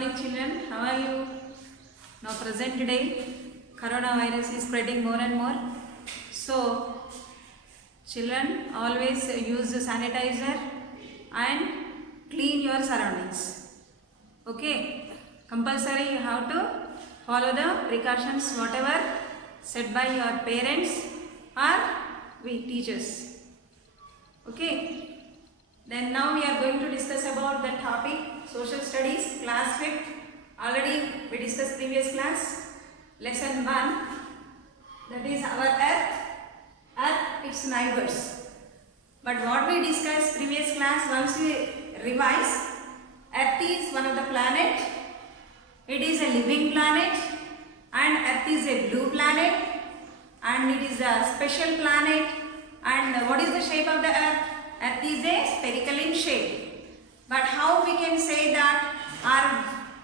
morning children, how are you? Now present today, coronavirus is spreading more and more. So children, always use the sanitizer and clean your surroundings. Okay, compulsory you have to follow the precautions whatever set by your parents or we teachers. Okay, then now we are going to discuss about the topic social studies class 5th. Already we discussed previous class lesson 1, that is our earth its neighbors. But what we discussed previous class, once we revise, earth is one of the planet, it is a living planet and earth is a blue planet and it is a special planet. And what is the shape of the earth? Earth is a spherical in shape. But how we can say that, or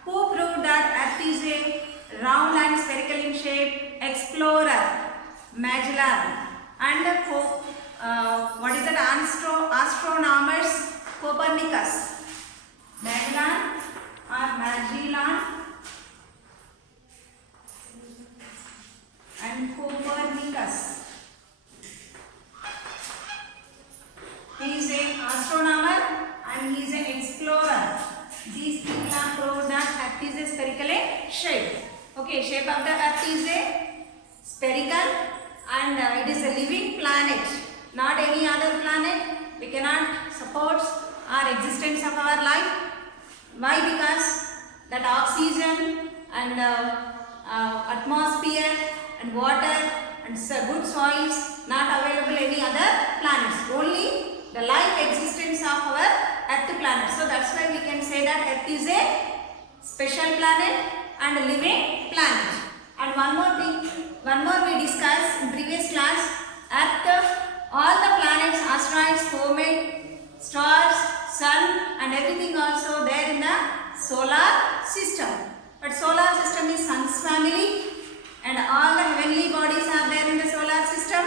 who proved that earth is a round and spherical in shape? Explorer Magellan and what is that, astronomers Copernicus. Magellan and Copernicus. He is an astronomer and he is an explorer. These people have proved that earth is a spherical shape. Okay, shape of the earth is a spherical and it is a living planet, not any other planet. We cannot support our existence of our life. Why? Because that oxygen and atmosphere and water and good soils not available any other planets. Only the life existence of our earth planet. So that's why we can say that earth is a special planet and a living planet. And one more thing, we discussed in previous class, earth, all the planets, asteroids, comet, stars, sun and everything also there in the solar system. But solar system is sun's family and all the heavenly bodies are there in the solar system.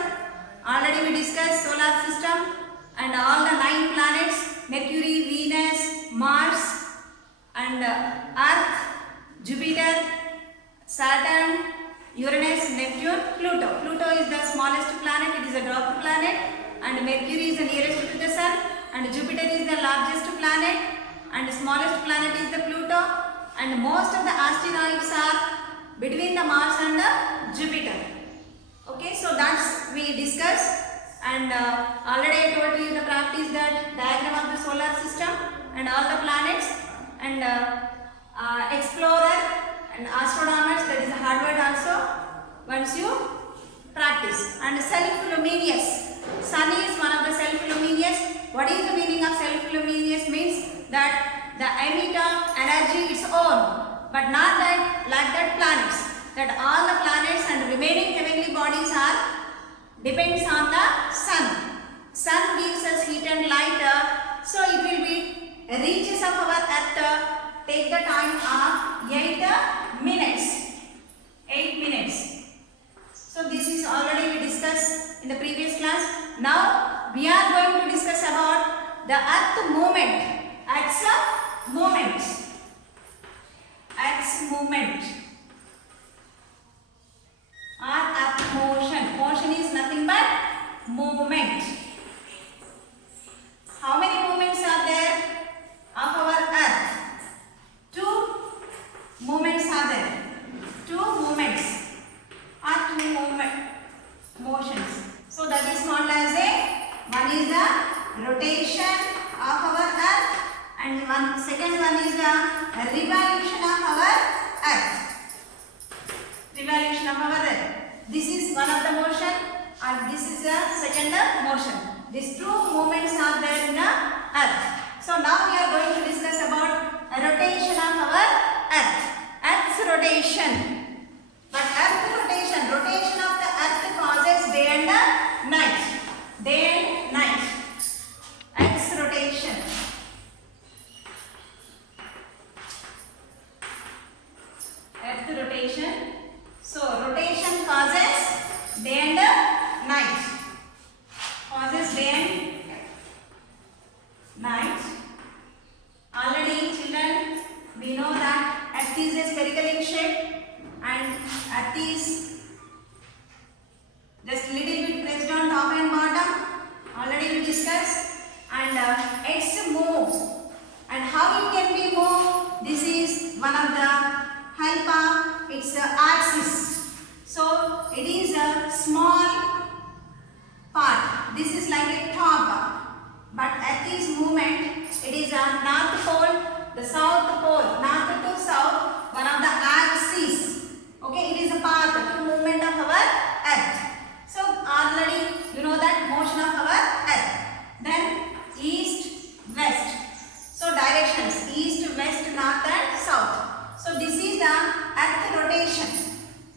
Already we discussed solar system and all the 9 planets, Mercury, Venus, Mars and Earth, Jupiter, Saturn, Uranus, Neptune, Pluto. Pluto is the smallest planet, it is a dwarf planet, and Mercury is the nearest to the sun, and Jupiter is the largest planet, and the smallest planet is the Pluto, and most of the asteroids are between the Mars and the Jupiter. Okay, so that's we discussed. And already I told you the practice that diagram of the solar system and all the planets and explorer and astronomers, that is a hard word also once you practice. And self-luminous, sun is one of the self-luminous. What is the meaning of self-luminous? Means that the emit of energy its own, but not that like that planets, that all the planets and remaining heavenly bodies are depends on the sun. Sun gives us heat and light, so it will be reaches of our earth take the time of 8 minutes. 8 minutes. So this is already we discussed in the previous class. Now we are going to discuss about the earth movement. Earth's movement. Earth's movement. Or earth motion. Motion is nothing but movement. How many movements are there of our earth? 2 movements are there. 2 movements or 2 motions. So that is called as one is the rotation of our earth and second one is the revolution of our earth. Revolution of our earth. This is one of the motion and this is the second motion. These 2 movements are there in the earth. So now we are going to discuss about a rotation of our earth. Earth's rotation. But rotation of the earth causes day and night. Day and night. Earth's rotation. Earth rotation. So rotation causes day and night. Causes day and night.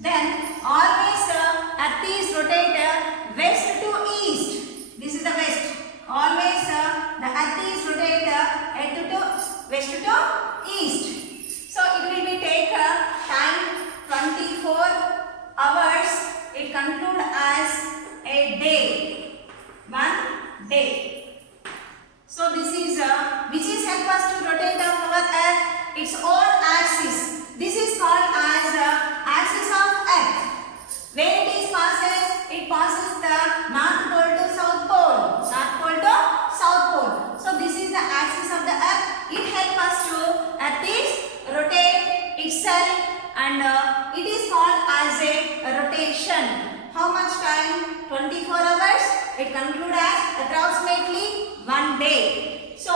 Then always earth is rotated west to east. This is the west. Always the earth is rotated west to east. So it will be take time 24 hours. It conclude as a day. 1 day. So this is which is help us to rotate our earth its own axis. This is called as axis of earth. Where it passes the north pole to south pole. North pole to south pole. So this is the axis of the earth. It helps us to earth is rotate itself, and it is called as a rotation. How much time? 24 hours. It concludes as approximately 1 day. So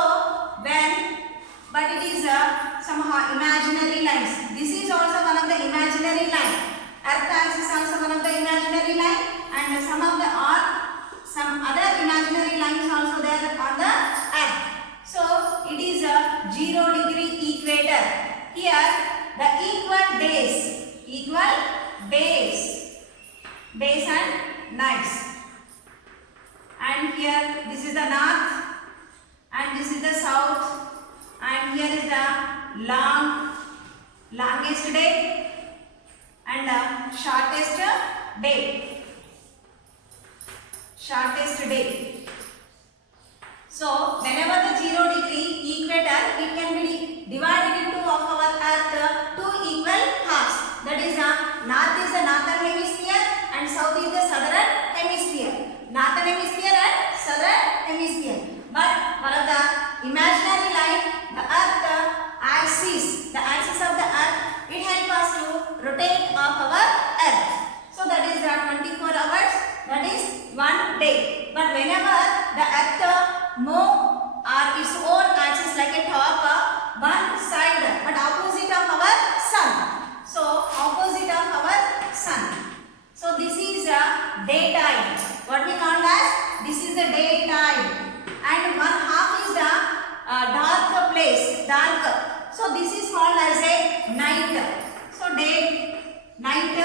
but it is somehow imaginary lines. This is also one of the imaginary line. Earth axis also one of the imaginary line, and some other imaginary lines also there on the earth. So it is a 0-degree equator. Here the equal days and nights. And here this is the north and this is the south, and here is the longest day and shortest day. So whenever the 0-degree equator, it can be divided into of our earth two equal halves. That is north is the northern hemisphere and south is the southern hemisphere. Northern hemisphere and southern hemisphere. But one of the imaginary line, the earth axis, the axis of the earth, it helps us to rotate of our earth. So that is 24 hours, that is 1 day. But whenever the earth move or its own axis like a top, one side, but opposite of our sun. So opposite of our sun. So this is daytime. What we call as, this is the daytime. And one half is the dark place, dark. So this is called as a night. So night,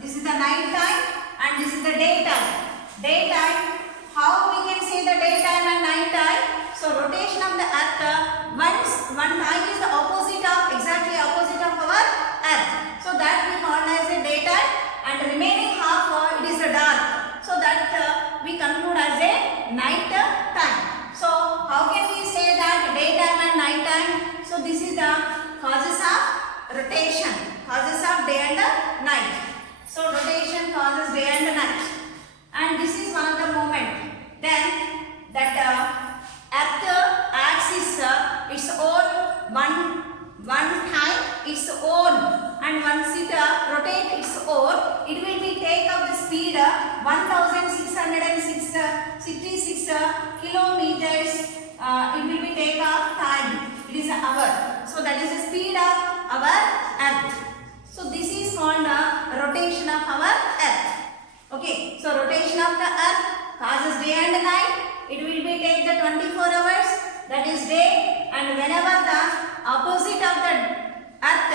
this is the night time and this is the daytime. Daytime, how we can say the daytime and night time? So rotation of the earth, one time is the opposite of, exactly opposite of our earth. So that we call as a daytime, and remaining half it is the dark. So that we conclude as a night time. So how can we say that daytime and night time? So this is the causes of rotation, causes of day and night. So rotation causes day and night, and this is one of the moment. Then that earth axis its own one time its own, and once it rotate its own, it will be take up the speed 1666 kilometers. It will be take up time. It is an hour. So that is the speed of our earth. So this is called rotation of our earth. Okay. So rotation of the earth causes day and night. It will be take the 24 hours. That is day. And whenever the opposite of the earth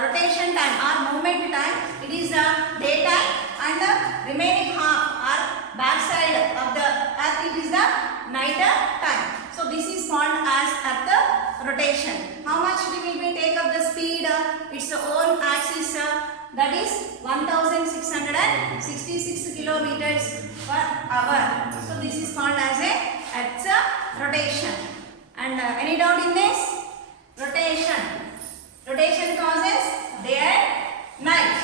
rotation time or movement time, it is daytime, and the remaining half or back side of the earth, it is the night time. So this is called as earth rotation. How much it will be take up the speed? Its own axis, that is 1666 kilometers per hour. So this is called as a earth's rotation. And any doubt in this? Rotation causes day and night.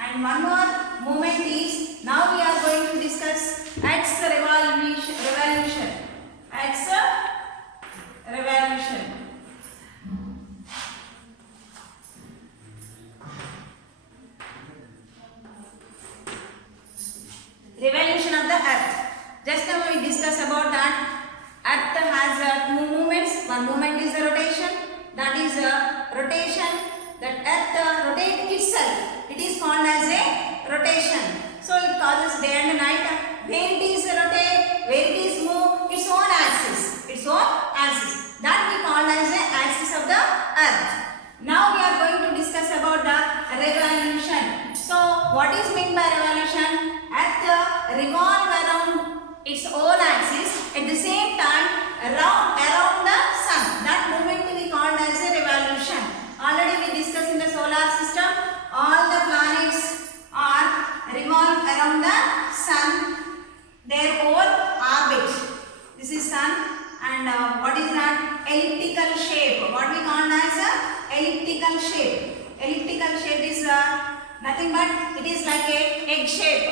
And one more moment is, now we are going to discuss Earth's revolution. Earth's revolution. Revolution of the earth. Just now we discussed about that. Earth has two movements. One movement is the rotation. That is rotation. That earth rotates itself. It is called as a rotation. So it causes day and night. Where it is rotate, where it is move, its own axis. That we call as the axis of the earth. Now we are going to discuss about the revolution. and what is that? Elliptical shape. What we call as a elliptical shape. Elliptical shape is nothing but it is like a egg shape,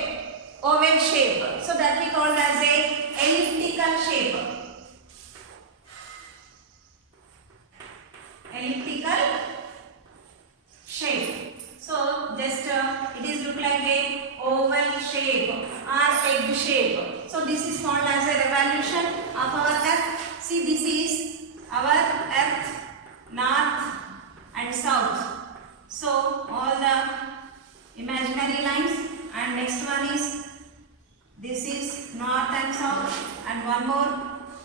oval shape. So that we call as a elliptical shape. Elliptical shape. So just it is look like a oval shape or egg shape. So this is called as a revolution of our earth. See, this is our earth, north and south. So all the imaginary lines, and next one is this is north and south, and one more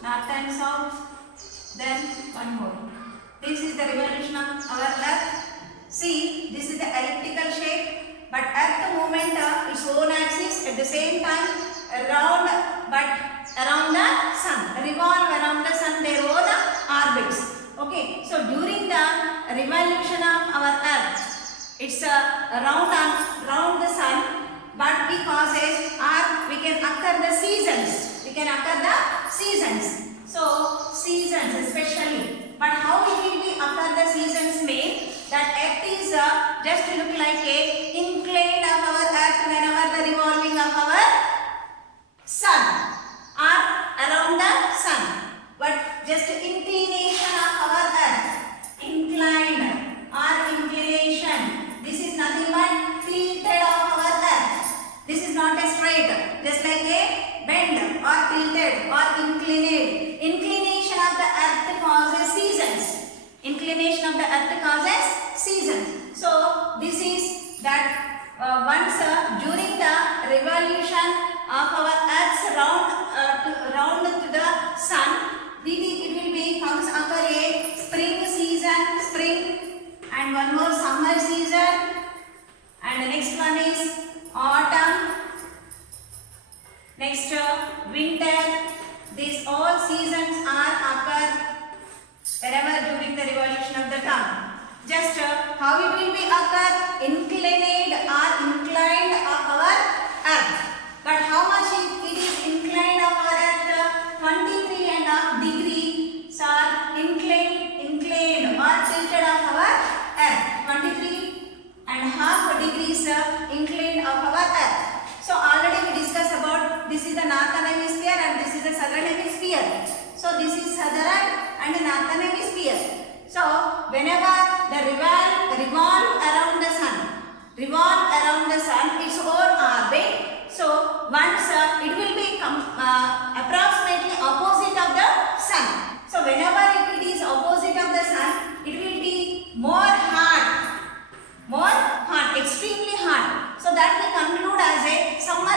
north and south, then one more. This is the revolution of our earth. See, this is the elliptical shape, but earth movement its own axis at the same time around, but around the sun, revolve around the sun, their own orbits. Okay, so during the revolution of our earth, it's around the sun, but we causes or we can occur the seasons. We can occur the seasons. So seasons especially, but how it will be occur the seasons mean that earth is just look like a incline of our earth whenever the revolving of our sun or around the sun, but just inclination of our earth, inclined or inclination. This is nothing but tilted of our earth. This is not a straight, just like a bend or tilted or inclined. Inclination of the earth causes seasons. Inclination of the earth causes seasons. So this is that once during the revolution of our earth's round to the sun, it will be comes occur a spring season, spring, and one more summer season, and the next one is autumn, next winter. These all seasons are occur wherever during the revolution of the tongue. Just how it will be occur, inclined or inclined of our earth. But how much it is inclined of our earth? 23.5 degrees are inclined or tilted of our earth. 23.5 degrees inclined of our earth. So already we discussed about this is the northern hemisphere and this is the southern hemisphere. So this is southern and northern hemisphere. So whenever the revolve around the sun, its own orbit. So once it will be approximately opposite of the sun. So whenever it is opposite of the sun, it will be more hot, extremely hot. So that we conclude as a summer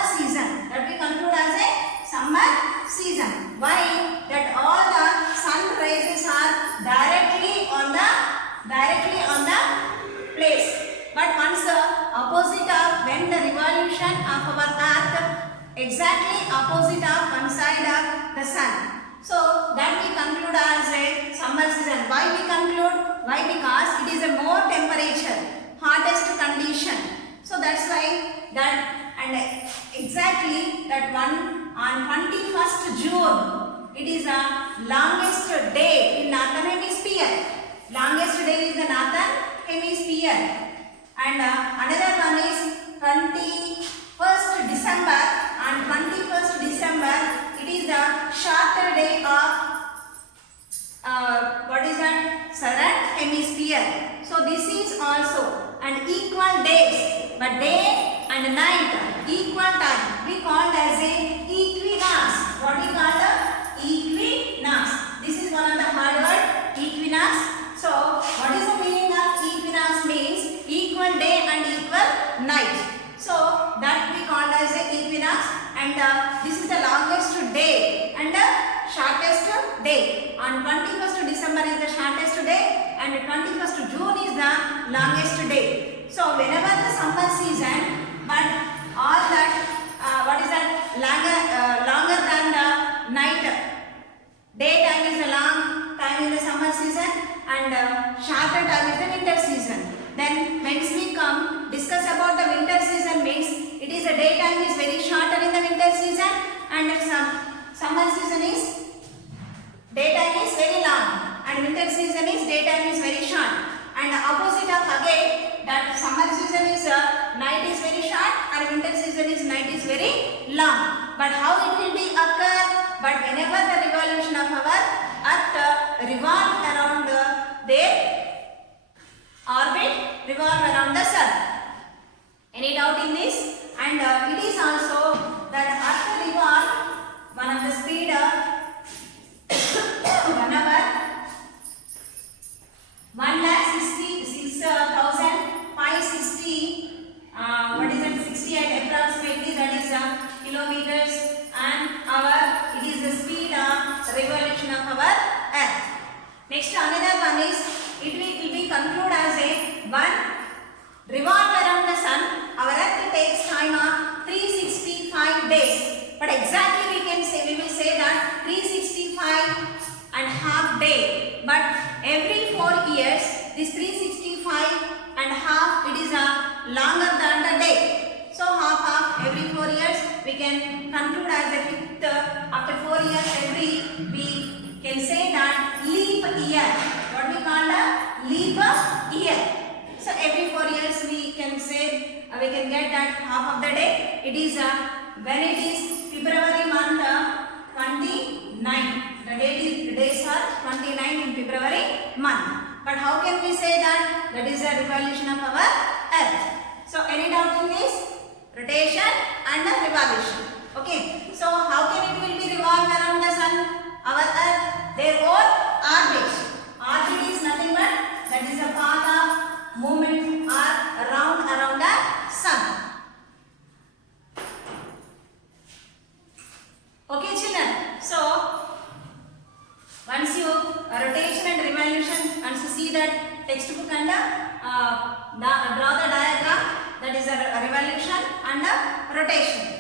season. Why? That all the sun rays are directly on the place. But once the opposite of when the revolution of our earth exactly opposite of one side of the sun. So that we conclude as a summer season. Why we conclude? Why? Because it is a more temperature, hottest condition. So that's why that, and exactly that one on 21st June, it is a longest day in northern hemisphere. Longest day is the northern hemisphere. And another one is 21st December. On 21st December, it is the shorter day of what is that? Southern hemisphere. So this is also an equal days, but day and night equal time. We call as a equinox. What we call the equinox. This is one of the hard word, equinox. So what is the meaning of equinox? Means equal day and equal night. So that we call as a equinox, and this is the longest day and the shortest day. On 21st December is the shortest day and 21st June is the longest day. So whenever the summer season, but all that what is that longer than the night. Daytime is a long time in the summer season and shorter time is the winter season. Then once we come discuss about the winter season, means it is a daytime is very shorter in the winter season and summer season is daytime is very long and winter season is daytime is very short. And the opposite of again that summer season is night is very short and winter season is night is very long. But how it will be occur? But whenever the revolution of our earth revolve around their orbit, revolve around the sun. Any doubt in this? And it is also that earth revolve one of the speed of 1 hour 1,66,560 what is that 68 approximately, that is kilometers an hour. It is the speed of revolution of our earth. Next another one is it will be conclude as a one revolve around the sun. Our earth takes time of 365 days, but exactly we will say that 365 and half day, but every 4 years this 365 and half it is longer than the day. So half of every 4 years we can conclude as a fifth. After 4 years every we can say that leap year. What we call a leap year. So every 4 years we can say we can get that half of the day. It is when it is February month 29. The days are 29 in February month. But how can we say that? That is a revolution of our earth. So any doubt in this? Rotation and the revolution. Okay. So how can it will be revolve around the sun? Our earth, their own orbit. Orbit is nothing but that is a path of movement or around the sun. Okay children. So once you rotation and revolution, once you see that textbook and draw the diagram, that is a revolution and a rotation.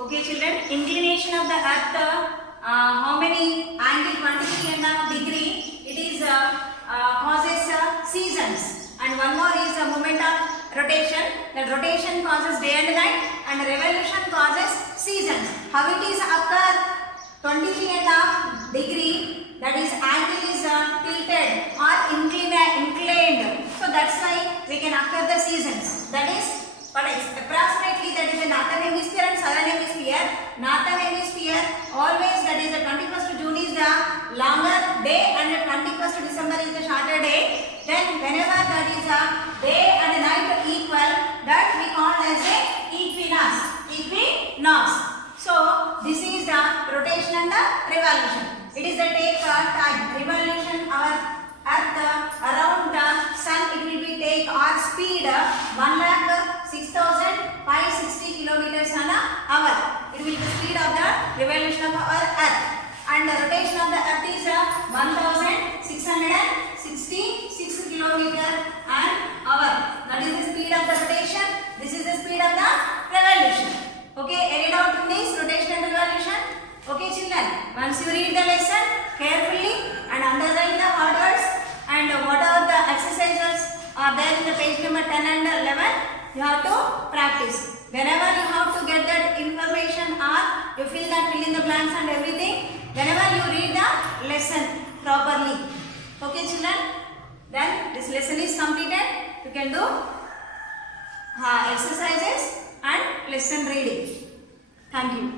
Okay children, inclination of the earth, how many angle 23.5 degree, it is causes seasons, and one more is the moment of rotation. That rotation causes day and night and revolution causes seasons. How it is occur? 23.5 degree, that is angle is tilted or inclined. So that's why we can occur the seasons. That is, but approximately that is the northern hemisphere and southern hemisphere. Northern hemisphere always that is the 21st June is the longer day and the 21st December is the shorter day. Then whenever that is a day and a night equal, that we call as a equinox. So this is the rotation and the revolution. It is the take time. Revolution our earth around the sun, it will be take our speed 1,06,560 kilometers an hour. It will be the speed of the revolution of our earth. And the rotation of the earth is 1,666 kilometers an hour. That is the speed of the rotation. This is the speed of the revolution. Okay, any doubt in this rotation and revolution? Okay children, once you read the lesson carefully and underline the hard words and whatever the exercises are there in the page number 10 and 11, you have to practice. Whenever you have to get that information or you fill in the blanks and everything, whenever you read the lesson properly. Okay children, then this lesson is completed. You can do exercises and lesson reading. Thank you.